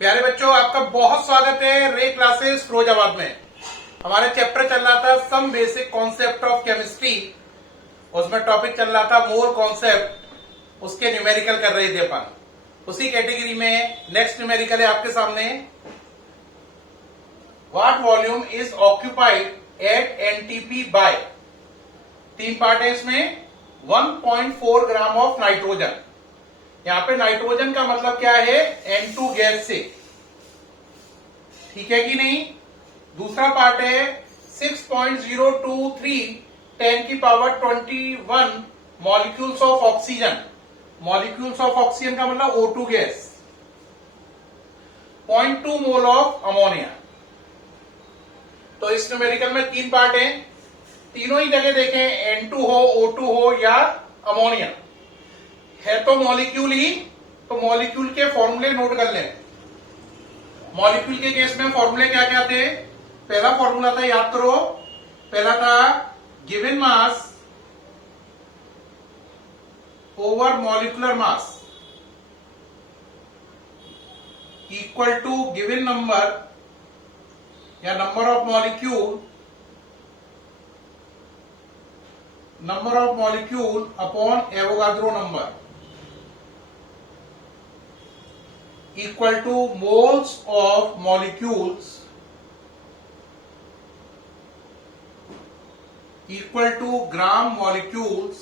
प्यारे बच्चों, आपका बहुत स्वागत है रे क्लासेस फिरोजाबाद में। हमारे चैप्टर चल रहा था some basic concept of chemistry. उसमें टॉपिक चल रहा था मोर कॉन्सेप्ट, उसके न्यूमेरिकल कर रहे थे अपन। उसी कैटेगरी में नेक्स्ट न्यूमेरिकल है आपके सामने। What volume is occupied at NTP by, 3 part है इसमें। 1.4 ग्राम ऑफ नाइट्रोजन। यहां पे नाइट्रोजन का मतलब क्या है? N2 गैस से, ठीक है कि नहीं। दूसरा पार्ट है 6.023 10 की power 21 molecules of oxygen. Molecules of oxygen का मतलब O2 gas. 0.2 mole of ammonia. तो इस न्यूमेरिकल में 3 पार्ट हैं। तीनों ही जगह देखें, N2 हो, O2 हो या अमोनिया है तो मॉलिक्यूल ही। तो मॉलिक्यूल के फॉर्मूले नोट कर लें। मॉलिक्यूल के केस में फॉर्मूले क्या क्या थे? पहला फॉर्मूला था, याद करो, पहला था given mass over molecular mass equal to given number या number of molecule upon Avogadro number equal to moles of molecules equal to gram molecules,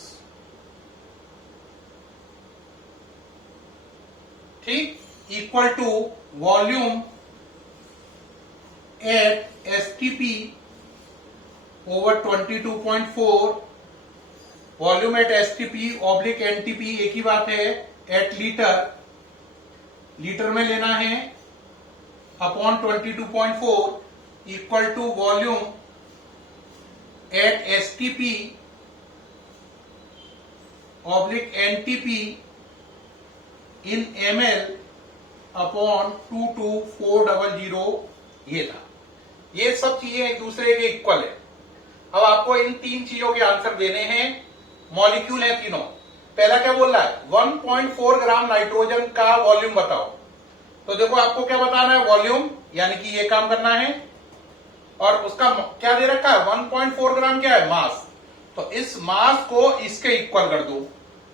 ठीक, equal to volume at STP over 22.4, volume at STP oblique NTP एक ही बात है, eight litre में लेना है, upon 22.4 equal to volume at STP oblique NTP in ml upon 22400। ये था। ये सब चीजें एक दूसरे के इक्वल है। अब आपको इन 3 चीजों के आंसर देने हैं। मॉलिक्यूल है तीनों। पहला क्या बोल रहा है? 1.4 ग्राम नाइट्रोजन का वॉल्यूम बताओ। तो देखो, आपको क्या बताना है? वॉल्यूम, यानी कि ये काम करना है। और उसका क्या दे रखा है? 1.4 ग्राम क्या है? मास। तो इस मास को इसके इक्वल कर दो।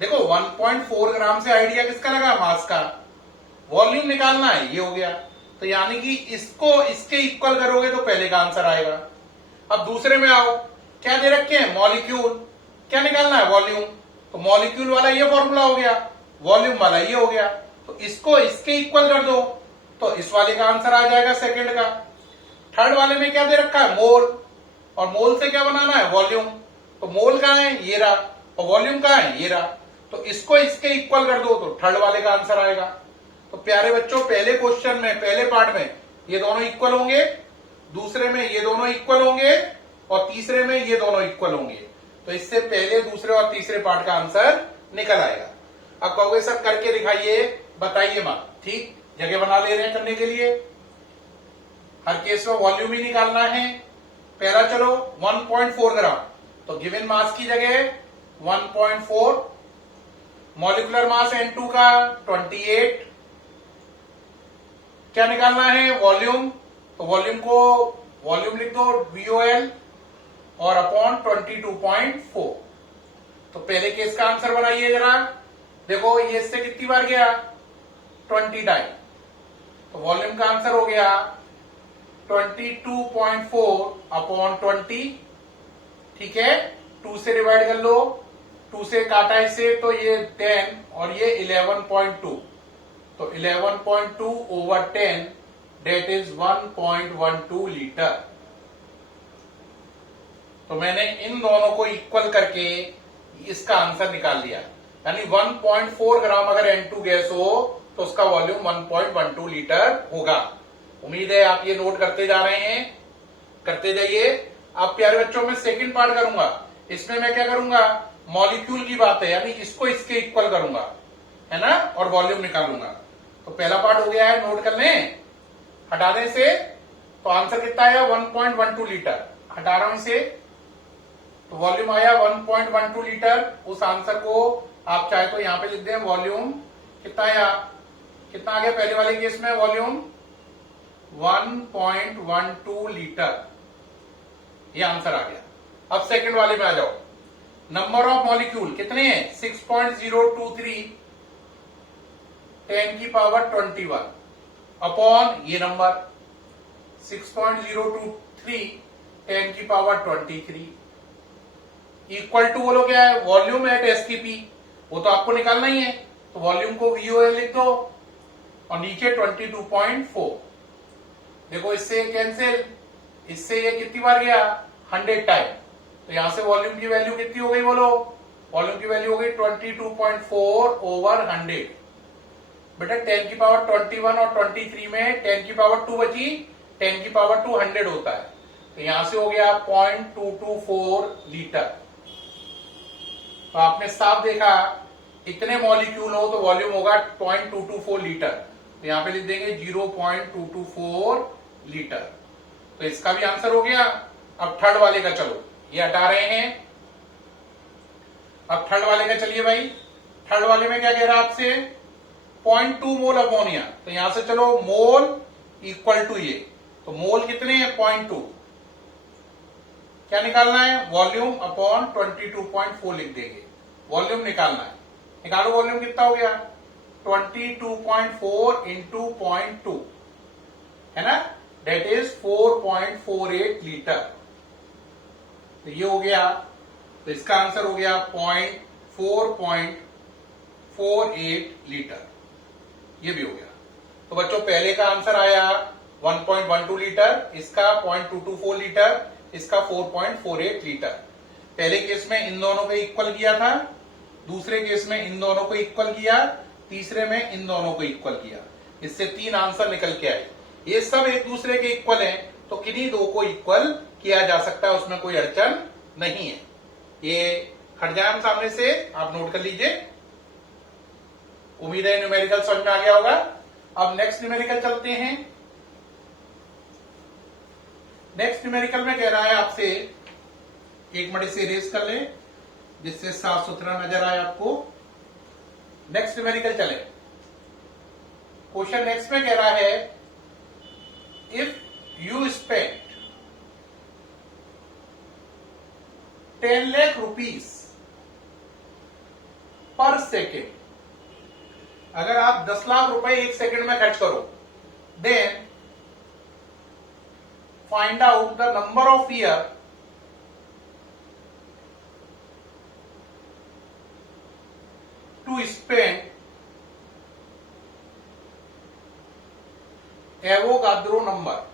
देखो, 1.4 ग्राम से आइडिया किसका लगा? मास का। वॉल्यूम निकालना है, ये हो गया। तो यानी कि इसको इसके इक्वल करोगे तो पहले का आंसर आएगा। अब दूसरे में आओ, क्या दे रखे हैं? मॉलिक्यूल। क्या निकालना है? वॉल्यूम। तो मॉलिक्यूल वाला ये फॉर्मूला हो गया, वॉल्यूम वाला ये हो गया। तो इसको इसके इक्वल कर दो तो इस वाले का आंसर आ जाएगा सेकंड का। थर्ड वाले में क्या दे रखा है? मोल। और मोल से क्या बनाना है? वॉल्यूम। तो मोल कहां है? ये रहा। और वॉल्यूम कहां है? ये रहा। तो इसको इसके इक्वल कर दो तो थर्ड वाले का आंसर आएगा। तो प्यारे बच्चों, पहले क्वेश्चन में, पहले पार्ट में ये दोनों इक्वल होंगे, दूसरे में ये दोनों इक्वल होंगे, और तीसरे में ये दोनों इक्वल होंगे। तो इससे पहले, दूसरे और तीसरे पार्ट का आंसर निकल आएगा। अब कहोगे सर करके दिखाइए, बताइए मत। ठीक, जगह बना ले रहे हैं करने के लिए। हर केस में वॉल्यूम ही निकालना है। पहला चलो 1.4 ग्राम, तो गिवन मास की जगह 1.4, मॉलिक्यूलर मास N2 का 28। क्या निकालना है? वॉल्यूम। तो वॉल्यूम लिख दो VOL और अपॉन 22.4। तो पहले केस का आंसर बनाइए जरा। देखो, ये इससे कितनी बार गया? 20 टाइम। तो वॉल्यूम का आंसर हो गया 22.4 अपॉन 20। ठीक है, 2 से डिवाइड कर लो, 2 से काटा इसे तो ये 10 और ये 11.2। तो 11.2 ओवर 10 डेट इज 1.12 लीटर। तो मैंने इन दोनों को इक्वल करके इसका आंसर निकाल दिया। यानी 1.4 ग्राम अगर N2 गैस हो तो उसका वॉल्यूम 1.12 लीटर होगा। उम्मीद है आप ये नोट करते जा रहे हैं, करते जाइए। आप प्यारे बच्चों में सेकंड पार्ट करूंगा। इसमें मैं क्या करूंगा? मॉलिक्यूल की बात है, यानी इसको इसके इक्वल करूंगा, है ना, और वॉल्यूम निकालूंगा। तो पहला पार्ट हो गया है, नोट कर लें। हटाने से तो आंसर कितना आया? 1.12 लीटर। हटा रहा हूं इसे, तो वॉल्यूम आया 1.12 लीटर। उस आंसर को आप चाहे तो यहां पे लिख दें, वॉल्यूम कितना आया कितना आ गया पहले वाले केस में वॉल्यूम 1.12 लीटर, ये आंसर आ गया। अब सेकंड वाले में आ जाओ। नंबर ऑफ मॉलिक्यूल कितने हैं 6.023 10 की पावर 21 अपॉन ये नंबर 6.023 10 की पावर 23 इक्वल टू बोलो क्या है वॉल्यूम एट एसटीपी, वो तो आपको निकालना ही है, तो वॉल्यूम को वीओएल लिख दो और नीचे 22.4। देखो इससे कैंसिल, इससे ये कितनी बार गया 100 टाइम, तो यहां से वॉल्यूम की वैल्यू कितनी हो गई बोलो, वॉल्यूम की वैल्यू हो गई 22.4 ओवर 100। बेटा 10 की पावर 21 और 23 में 10 की पावर 2 बची, 10 की पावर 2 100 होता है, तो यहां से हो गया 0.224 लीटर। तो आपने साफ देखा इतने मॉलिक्यूल हो तो वॉल्यूम होगा 0.224 लीटर, तो यहां पे लिख देंगे 0.224 लीटर। तो इसका भी आंसर हो गया। अब थर्ड वाले का चलो, ये हटा रहे हैं। अब थर्ड वाले का चलिए भाई, थर्ड वाले में क्या कह रहा है आपसे 0.2 मोल अमोनिया, तो यहां से चलो मोल इक्वल टू ये, तो मोल कितने हैं 0.2, क्या निकालना है वॉल्यूम अपॉन 22.4 लिख देंगे, वॉल्यूम निकालना है। निकालो वॉल्यूम कितना हो गया 22.4 इंटू 0.2 है ना, डेट इज 4.48 लीटर। तो ये हो गया, तो इसका आंसर हो गया 4.48 लीटर, ये भी हो गया। तो बच्चों पहले का आंसर आया 1.12 लीटर, इसका 0.224 लीटर, इसका 4.48 लीटर। पहले केस में इन दोनों को इक्वल किया था, दूसरे केस में इन दोनों को इक्वल किया, तीसरे में इन दोनों को इक्वल किया, इससे 3 आंसर निकल के आए। ये सब एक दूसरे के इक्वल हैं, तो किन्हीं दो को इक्वल किया जा सकता है, उसमें कोई अड़चन नहीं है। ये हट जाए हम सामने से, आप नोट कर लीजिए। उम्मीद है न्यूमेरिकल समझ में आ गया होगा। अब नेक्स्ट न्यूमेरिकल चलते हैं। नेक्स्ट न्यूमेरिकल में कह रहा है आपसे, एक मिनट से इरेज कर लें जिससे साफ सुथरा नजर आए आपको। नेक्स्ट न्यूमेरिकल चले। क्वेश्चन नेक्स्ट में कह रहा है if you spend 10 lakh rupees per second, अगर आप 10 लाख रुपए एक सेकंड में खर्च करो, then find out the number of year to spend Avogadro number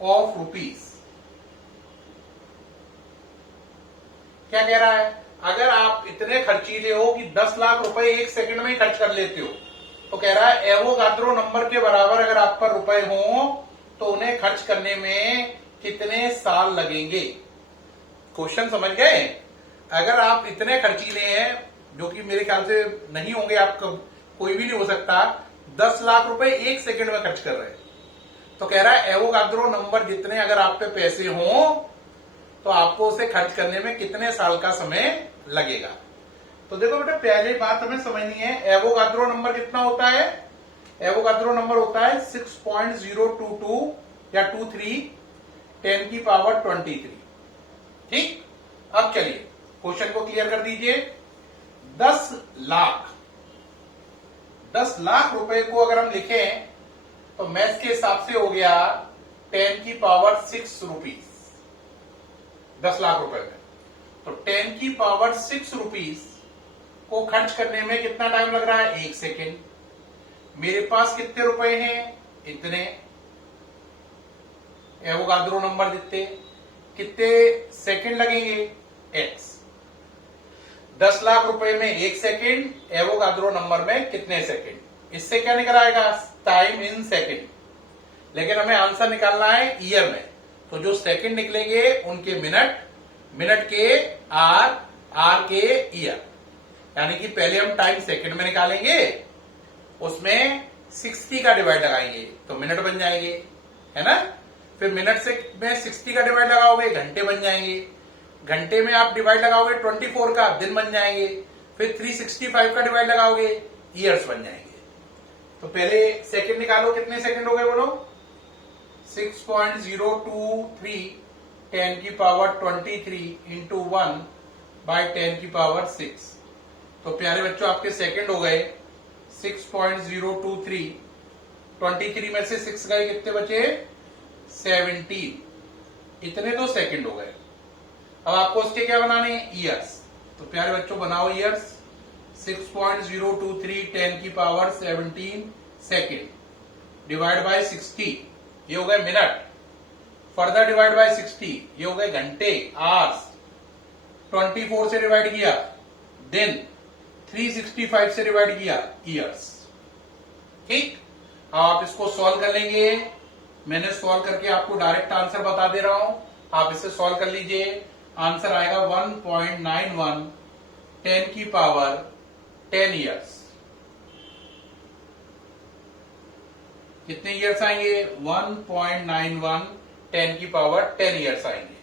of rupees. क्या कह रहा है, अगर आप इतने खर्चीले हो कि 10 लाख रुपए एक सेकंड में खर्च कर लेते हो, तो कह रहा है एवोगाद्रो नंबर के बराबर अगर आप पर रुपए हो तो उन्हें खर्च करने में कितने साल लगेंगे। क्वेश्चन समझ गए। अगर आप इतने खर्चीले हैं, जो कि मेरे ख्याल से नहीं होंगे, आप कोई भी नहीं हो सकता, 10 लाख रुपए एक सेकंड में खर्च कर रहे हैं, तो कह रहा है एवोगाद्रो नंबर जितने अगर आप पे पैसे हों तो आपको उसे खर्च करने में कितने साल का समय लगेगा। तो देखो बेटा पहले बात हमें समझनी है, एवोगाद्रो नंबर कितना होता है, एवोगाद्रो नंबर होता है 6.022 या 23 10 की पावर 23। ठीक, अब चलिए क्वेश्चन को क्लियर कर दीजिए। 10 लाख रुपए को अगर हम लिखें तो मैथ्स के हिसाब से हो गया 10 की पावर 6 रुपीज 10 लाख रुपए में। तो 10 की पावर 6 रुपीज को खर्च करने में कितना टाइम लग रहा है, 1 सेकेंड। मेरे पास कितने रुपए हैं, इतने। एवोगाद्रो नंबर जितने, कितने सेकेंड लगेंगे, x। 10 लाख रुपए में 1 सेकेंड, एवोगाद्रो नंबर में कितने सेकेंड, इससे क्या निकल आएगा टाइम इन सेकेंड। लेकिन हमें आंसर निकालना है ईयर में, तो जो सेकेंड निकलेंगे उनके मिनट, मिनट के आर, आर के ईयर, यानी कि पहले हम टाइम सेकेंड में निकालेंगे, उसमें 60 का डिवाइड लगाएंगे तो मिनट बन जाएंगे, है ना। फिर मिनट से में 60 का डिवाइड लगाओगे घंटे बन जाएंगे, घंटे में आप डिवाइड लगाओगे 24 का दिन बन जाएंगे, फिर 365 का डिवाइड लगाओगे, ईयर्स बन जाएंगे। तो पहले सेकंड निकालो, कितने सेकंड हो गए बोलो? 6.023 10 की पावर 23 इंटू 1 बाई 10 की पावर 6। तो प्यारे बच्चों आपके सेकंड हो गए 6.023, 23 में से 6 गए, कितने बचे? 17। इतने तो सेकंड हो गए। अब आपको उसके क्या बनाने? ईयर्स। तो प्यारे बच्चों बनाओ ईयर्स। 6.023 10 की पावर 17 सेकेंड डिवाइड बाय 60, ये हो गए मिनट। फर्दर डिवाइड बाय 60, ये हो गए घंटे, आवर्स। 24 से डिवाइड किया, दिन। 365 से डिवाइड किया, ईयर्स। ठीक, अब आप इसको सॉल्व कर लेंगे। मैंने सॉल्व करके आपको डायरेक्ट आंसर बता दे रहा हूं, आप इसे सॉल्व कर लीजिए। आंसर आएगा 1.91 10 की पावर 10 ईयर्स। कितने ईयर्स आएंगे? 1.91 10 की पावर 10 ईयर्स आएंगे।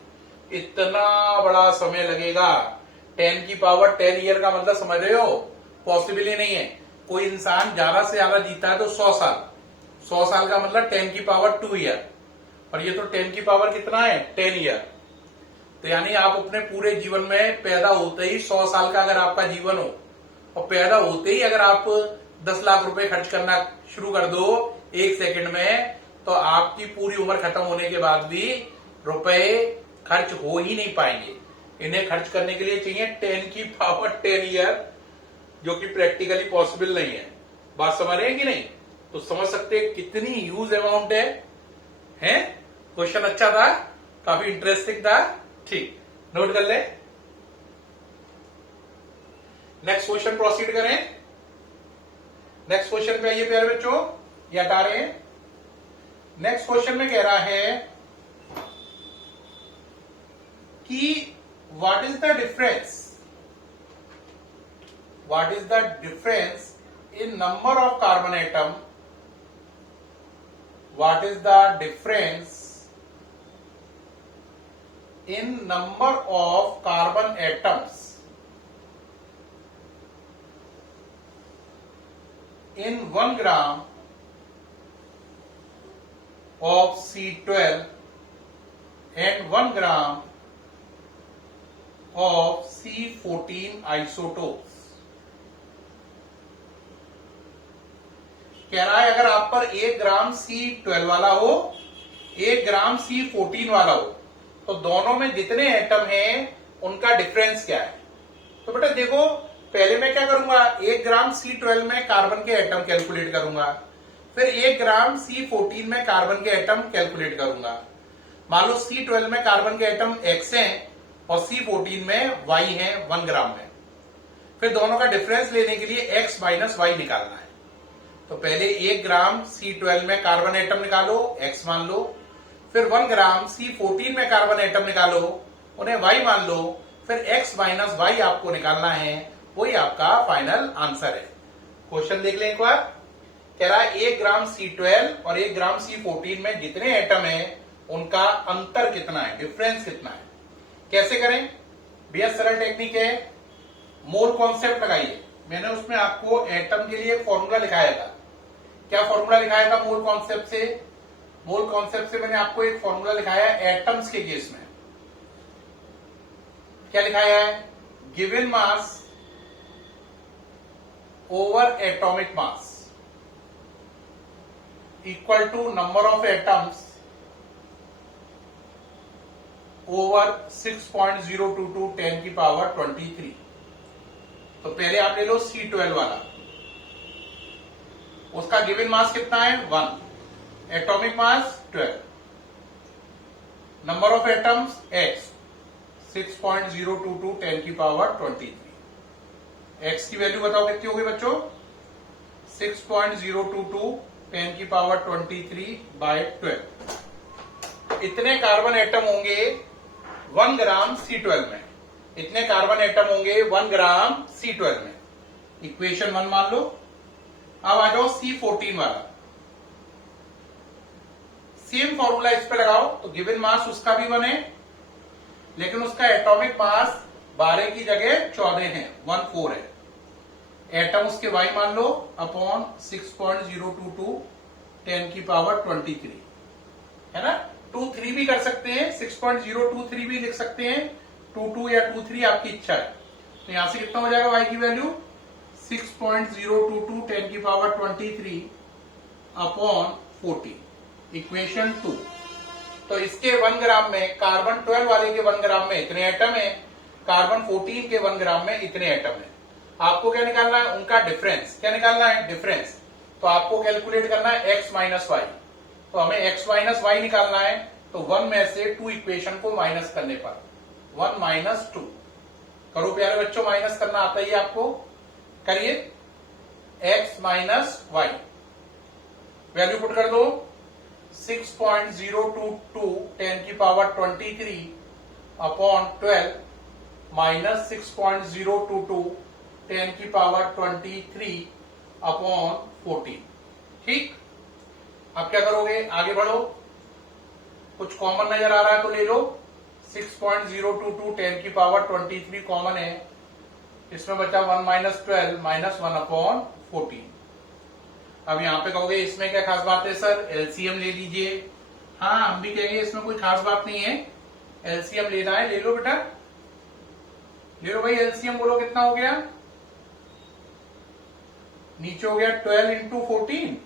इतना बड़ा समय लगेगा। 10 की पावर 10 ईयर का मतलब समझ रहे हो? पॉसिबल ही नहीं है। कोई इंसान ज्यादा से ज्यादा जीता है तो 100 साल। 100 साल का मतलब 10 की पावर 2 ईयर, और ये तो 10 की पावर कितना है? 10 ईयर। तो यानी आप अपने पूरे जीवन में पैदा होते ही 100 साल का अगर आपका जीवन हो, और पैदा होते ही अगर आप 10 लाख रुपए खर्च करना शुरू कर दो 1 सेकंड में, तो आपकी पूरी उम्र खत्म होने के बाद भी रुपए खर्च हो ही नहीं पाएंगे। इन्हें खर्च करने के लिए चाहिए 10 की पावर 10 ईयर, जो कि प्रैक्टिकली पॉसिबल नहीं है। बात समझ रहे हैं कि नहीं? तो समझ सकते हैं कितनी ह्यूज अमाउंट है? क्वेश्चन अच्छा था, काफी इंटरेस्टिंग था। ठीक, नोट कर ले। नेक्स्ट क्वेश्चन प्रोसीड करें। नेक्स्ट क्वेश्चन पे आइए प्यारे बच्चों, ये हटा रहे हैं। नेक्स्ट क्वेश्चन में कह रहा है कि what is the difference in number of carbon atom? What is the difference in number of carbon atoms in 1 gram of C12 and 1 gram of C14 isotopes? कह रहा है अगर आप पर 1 ग्राम C12 वाला हो, 1 ग्राम C14 वाला हो, तो दोनों में जितने एटम हैं उनका डिफरेंस क्या है? तो बेटा देखो, पहले मैं क्या करूंगा, 1 ग्राम C12 में कार्बन के एटम कैलकुलेट करूंगा, फिर 1 ग्राम C14 में कार्बन के एटम कैलकुलेट करूंगा। मान लो C12 में कार्बन के एटम X हैं और C14 में Y हैं 1 ग्राम में। फिर दोनों का डिफरेंस लेने के लिए X माइनस Y निकालना है। तो पहले 1 ग्राम C12 में कार्बन एटम निकालो, X मान लो। फिर 1 ग्राम C14 में कार्बन एटम निकालो, उन्हें Y मान लो। फिर X माइनस Y आपको निकालना है, वही आपका फाइनल आंसर है। क्वेश्चन देख लें एक बार। कह रहा है 1 ग्राम C12 और 1 ग्राम C14 में जितने एटम है उनका अंतर कितना है, डिफरेंस कितना है। कैसे करें? बेहद सरल टेक्निक है, मोल कॉन्सेप्ट लगाइए। मैंने उसमें आपको एटम के लिए एक फॉर्मूला लिखाया था। क्या फॉर्मूला लिखाया था मोल कॉन्सेप्ट से? मोल कॉन्सेप्ट से मैंने आपको एक फॉर्मूला लिखाया है एटम्स के केस में। क्या लिखाया है? Given mass over atomic mass equal to number of atoms over 6.022 10 की पावर 23। तो पहले आप ले लो C12 वाला, उसका गिवन मास कितना है? 1, atomic mass 12, number of atoms X 6.022 10 की पावर 23। X की वैल्यू बताओ कितनी होगी बच्चों? 6.022 10 की पावर 23 बाय 12। इतने कार्बन एटम होंगे 1 ग्राम C12 में, इतने कार्बन एटम होंगे 1 ग्राम C12 में। इक्वेशन 1 मान लो। अब आ जाओ C14 वाला, सेम फॉर्मूला इस पे लगाओ। तो गिवन मास उसका भी 1 है, लेकिन उसका एटॉमिक मास 12 की जगह 14 है, 14 है। एटम उसके वाई मान लो अपॉन 6.022 10 की पावर 23, है ना। 23 भी कर सकते हैं, 6.023 भी लिख सकते हैं, 22 या 23 आपकी इच्छा है। तो यहां से कितना हो जाएगा वाई की वैल्यू 6.022 10 की पावर 23 अपॉन 40, इक्वेशन 2। तो इसके 1 ग्राम में, कार्बन 12 वाले के 1 ग्राम में इतने एटम है, कार्बन 14 के 1 ग्राम में इतने एटम है। आपको क्या निकालना है, उनका डिफरेंस। क्या निकालना है, डिफरेंस। तो आपको कैलकुलेट करना है x माइनस वाई। तो हमें x माइनस वाई निकालना है, तो 1 में से 2 इक्वेशन को माइनस करने पर 1 माइनस 2 करो प्यारे बच्चों, माइनस करना आता ही आपको, करिए। x minus y value put कर दो, 6.022 10 की पावर 23 अपॉन 12 माइनस 6.022 10 की पावर 23 अपॉन 14। ठीक, अब क्या करोगे, आगे बढ़ो। कुछ कॉमन नजर आ रहा है तो ले लो, 6.022 10 की पावर 23 कॉमन है, इसमें बचा 1 माइनस 12 माइनस 1 अपॉन 14। अब यहां पे कहोगे इसमें क्या खास बात है सर, एलसीएम ले लीजिए। हाँ, हम भी कहेंगे इसमें कोई खास बात नहीं है, एलसीएम लेना है, ले लो बेटा, ले लो भाई एलसीएम। बोलो कितना हो गया, नीचे हो गया 12 इंटू 14,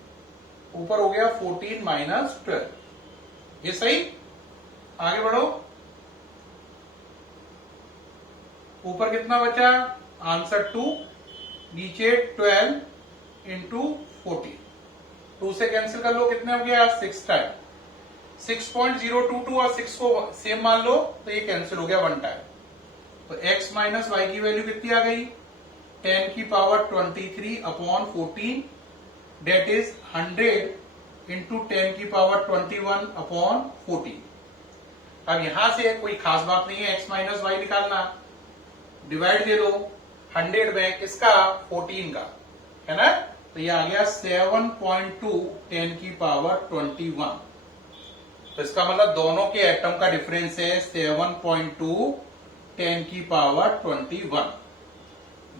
ऊपर हो गया 14 माइनस 12। ये सही, आगे बढ़ो। ऊपर कितना बचा, आंसर 2, नीचे 12 इंटू 14, 2 से कैंसिल कर लो, कितने हो गया 6 टाइम। 6.022 और 6 को सेम मान लो तो ये कैंसिल हो गया 1 टाइम। तो x माइनस वाई की वैल्यू कितनी आ गई, 10 की power 23 upon 14, that is 100 into 10 की पावर 21 अपॉन 14। अब यहां से कोई खास बात नहीं है, x माइनस वाई निकालना, डिवाइड दे दो 100 में, किसका, 14 का, है ना। तो ये आ गया 7.2 10 की पावर 21। तो इसका मतलब दोनों के एटम का डिफरेंस है 7.2 10 की पावर 21।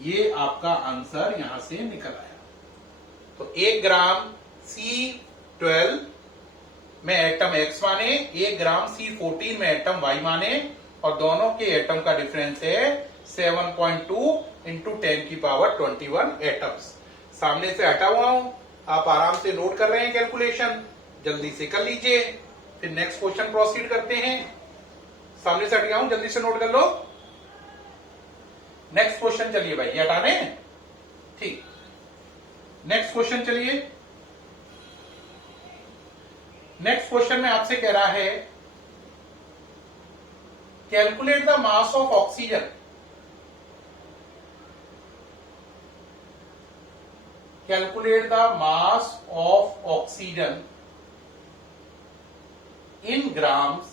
ये आपका आंसर यहां से निकल आया। तो 1 ग्राम C12 में एटम X माने, 1 ग्राम C14 में एटम Y माने, और दोनों के एटम का डिफरेंस है 7.2 इंटू 10 की पावर 21 एटम्स। सामने से हटा हुआ हूं, आप आराम से नोट कर रहे हैं कैलकुलेशन, जल्दी से कर लीजिए, फिर नेक्स्ट क्वेश्चन प्रोसीड करते हैं। सामने से हट गया हूं, जल्दी से नोट कर लो। नेक्स्ट क्वेश्चन चलिए भाई, ये हटाने हैं, ठीक। नेक्स्ट क्वेश्चन चलिए। नेक्स्ट क्वेश्चन में आपसे कह रहा है calculate the mass of oxygen. Calculate the mass of oxygen in grams.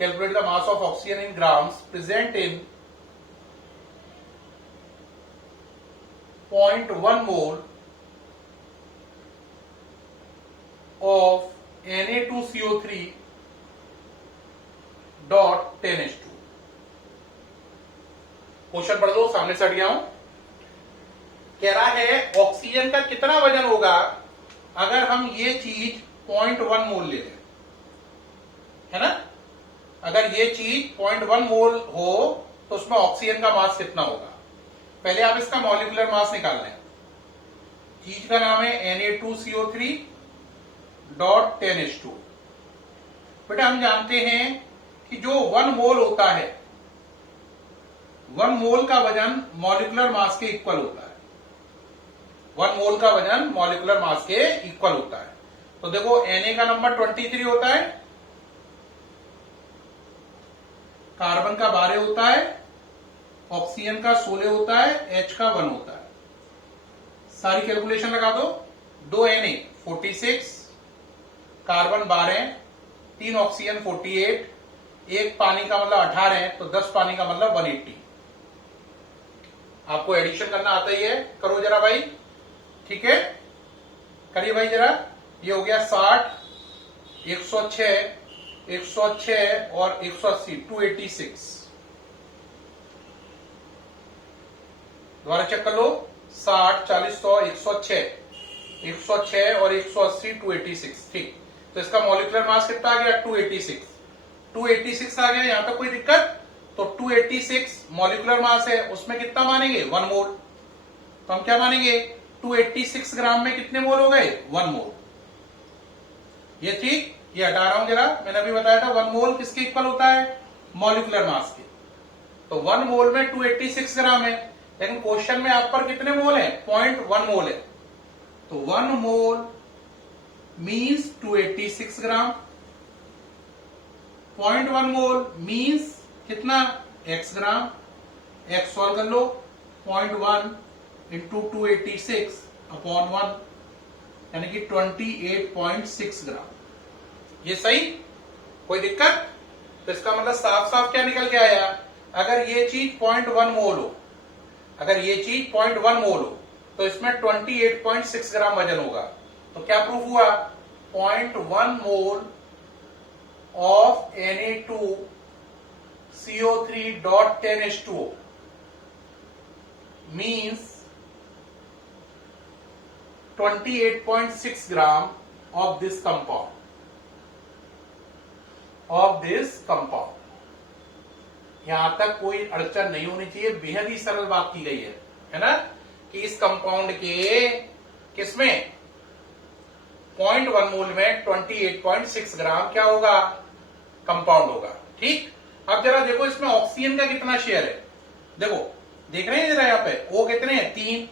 Calculate the mass of oxygen in grams present in 0.1 mole of Na2CO3 dot 10H2। Question पढ़ लो, सामने से हट गया हूं। कह रहा है ऑक्सीजन का कितना वजन होगा अगर हम ये चीज 0.1 मोल ले लें, है ना। अगर ये चीज 0.1 मोल हो तो उसमें ऑक्सीजन का मास कितना होगा। पहले आप इसका मॉलिक्यूलर मास निकाल लें। चीज का नाम है Na2CO3 डॉट 10H2। बेटा हम जानते हैं कि जो 1 मोल होता है, 1 मोल का वजन मॉलिक्यूलर मास के इक्वल होता है। 1 मोल का वजन मॉलिक्यूलर मास के इक्वल होता है। तो देखो Na का नंबर 23 होता है, कार्बन का 12 होता है, ऑक्सीजन का 16 होता है, H का 1 होता है। सारी कैलकुलेशन लगा दो। 2 Na 46, कार्बन 12, 3 ऑक्सीजन 48, 1 पानी का मतलब 18 है, तो 10 पानी का मतलब 180। आपको एडिशन करना आता ही है, करो जरा भाई, ठीक है, करिए भाई जरा। ये हो गया 60, 106, 106 और 180, 286। दोबारा चेक कर लो, 60, 40, 100, 106, 106 और 180, 286। ठीक, तो इसका मॉलिक्यूलर मास कितना आ गया? 286। 286 आ गया। यहां तक कोई दिक्कत? तो 286 मॉलिक्यूलर मास है, उसमें कितना मानेंगे? 1 मोल। तो हम क्या मानेंगे? 286 ग्राम में कितने मोल हो गए? 1 मोल। ये ठीक, ये हटा रहा हूं जरा, मैंने अभी बताया था 1 मोल किसके इक्वल होता है? मॉलिक्यूलर मास के। तो 1 मोल में 286 ग्राम है, लेकिन क्वेश्चन में आप पर कितने मोल है? 0.1 मोल है। तो 1 मोल मीन्स 286 ग्राम। 0.1 मोल मीन्स कितना? x ग्राम। x सॉल्व कर लो, 0.1 इंटू 286 अपॉन 1 यानी कि 28.6 ग्राम। ये सही? कोई दिक्कत? तो इसका मतलब साफ साफ क्या निकल के आया? अगर ये चीज 0.1 मोल हो, अगर ये चीज 0.1 मोल हो तो इसमें 28.6 ग्राम वजन होगा। तो क्या प्रूफ हुआ? 0.1 mole of Na2CO3.10H2O means 28.6 gram of this compound. यहां तक कोई अड़चन नहीं होनी चाहिए, बेहद ही सरल बात की गई है ना? कि इस कंपाउंड के किसमें 0.1 मोल में 28.6 ग्राम क्या होगा? कंपाउंड होगा। ठीक, अब जरा देखो इसमें ऑक्सीजन का कितना शेयर है। देखो, देख रहे हैं जरा, यहां पे O कितने हैं? 3,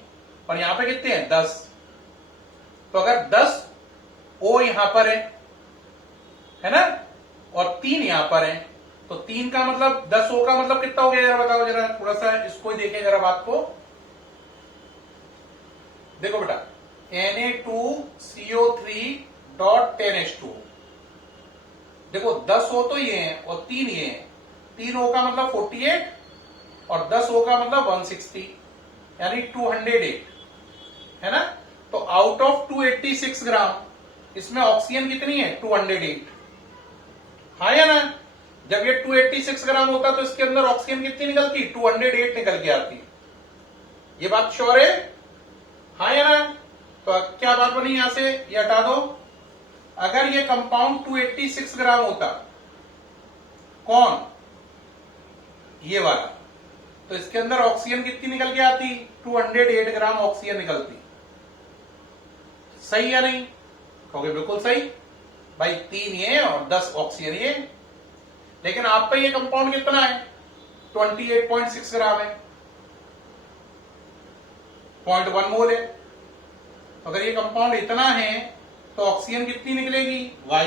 और यहां पे कितने हैं? 10। तो अगर 10 O यहां पर है ना, और 3 यहां पर है, तो 3 का मतलब 10 O का मतलब कितना हो गया? जरा बताओ, जरा थोड़ा सा इसको ही देखें जरा बात को। देखो बेटा, Na2CO3.10H2, देखो 10 O तो ये है और 3 ये है। 3 O का मतलब 48 और 10 O का मतलब 160 यानी 208 है ना? तो आउट ऑफ 286 ग्राम इसमें ऑक्सीजन कितनी है? 208। हाँ या ना? जब ये 286 ग्राम होता तो इसके अंदर ऑक्सीजन कितनी निकलती? 208 निकल के आती। ये बात श्योर है? हाँ या ना? तो क्या बात बनी यहां से? ये हटा दो। अगर ये कंपाउंड 286 ग्राम होता, कौन? ये वाला, तो इसके अंदर ऑक्सीजन कितनी निकल के आती? 208 ग्राम ऑक्सीजन निकलती। सही या नहीं? कहोगे बिल्कुल सही भाई, 3 ये और 10 ऑक्सीजन ये। लेकिन आप पे ये कंपाउंड कितना है? 28.6 ग्राम है, 0.1 मोल है। अगर ये कंपाउंड इतना है तो ऑक्सीजन कितनी निकलेगी? Y।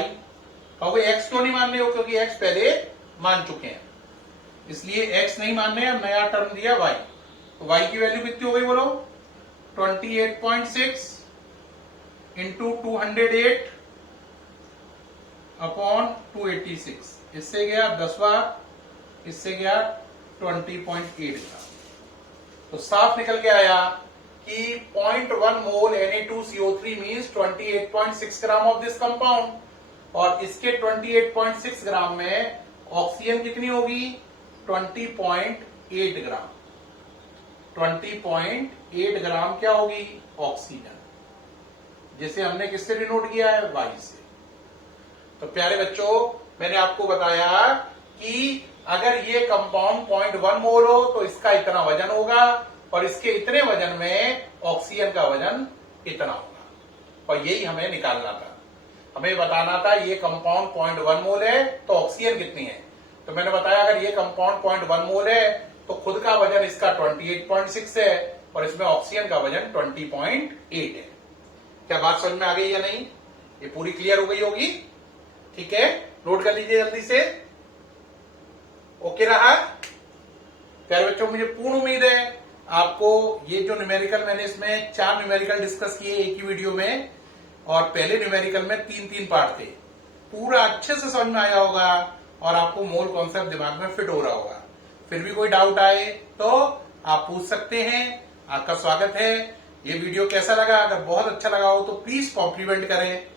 कहोगे x क्यों नहीं मान रहे हो? क्योंकि x पहले मान चुके हैं, इसलिए x नहीं मान रहे हैं, नया टर्म दिया y। तो y की वैल्यू कितनी हो गई बोलो? 28.6 इंटू 208 अपॉन 286। इससे गया 10 बार, इससे गया 20.8 का। तो साफ निकल के आया कि 0.1 मोल Na2CO3 means 28.6 gram of this compound, और इसके 28.6 ग्राम में ऑक्सीजन कितनी होगी? 20.8 ग्राम। 20.8 ग्राम क्या होगी? ऑक्सीजन, जिसे हमने किससे डिनोट किया है? Y से। तो प्यारे बच्चों, मैंने आपको बताया कि अगर ये कंपाउंड 0.1 मोल हो तो इसका इतना वजन होगा, और इसके इतने वजन में ऑक्सीजन का वजन इतना होगा, और यही हमें निकालना था। हमें बताना था ये कंपाउंड 0.1 मोल है तो ऑक्सीजन कितनी है। तो मैंने बताया अगर ये कंपाउंड 0.1 मोल है तो खुद का वजन इसका 28.6 है, और इसमें ऑक्सीजन का वजन 20.8 है। क्या बात समझ में आ गई या नहीं? ये पूरी क्लियर हो गई होगी? ठीक है, नोट कर लीजिए जल्दी से। ओके रहा? प्यारे बच्चों, मुझे पूर्ण उम्मीद है आपको ये जो न्यूमेरिकल, मैंने इसमें 4 न्यूमेरिकल डिस्कस किए एक ही वीडियो में, और पहले न्यूमेरिकल में 3-3 पार्ट थे, पूरा अच्छे से समझ में आया होगा और आपको मोल कॉन्सेप्ट दिमाग में फिट हो रहा होगा। फिर भी कोई डाउट आए तो आप पूछ सकते हैं, आपका स्वागत है। ये वीडियो कैसा लगा? अगर बहुत अच्छा लगा हो तो प्लीज कॉम्प्लीमेंट करें,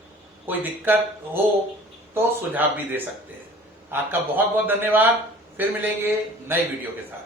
कोई दिक्कत हो तो सुझाव भी दे सकते हैं। आपका बहुत बहुत धन्यवाद। फिर मिलेंगे नए वीडियो के साथ।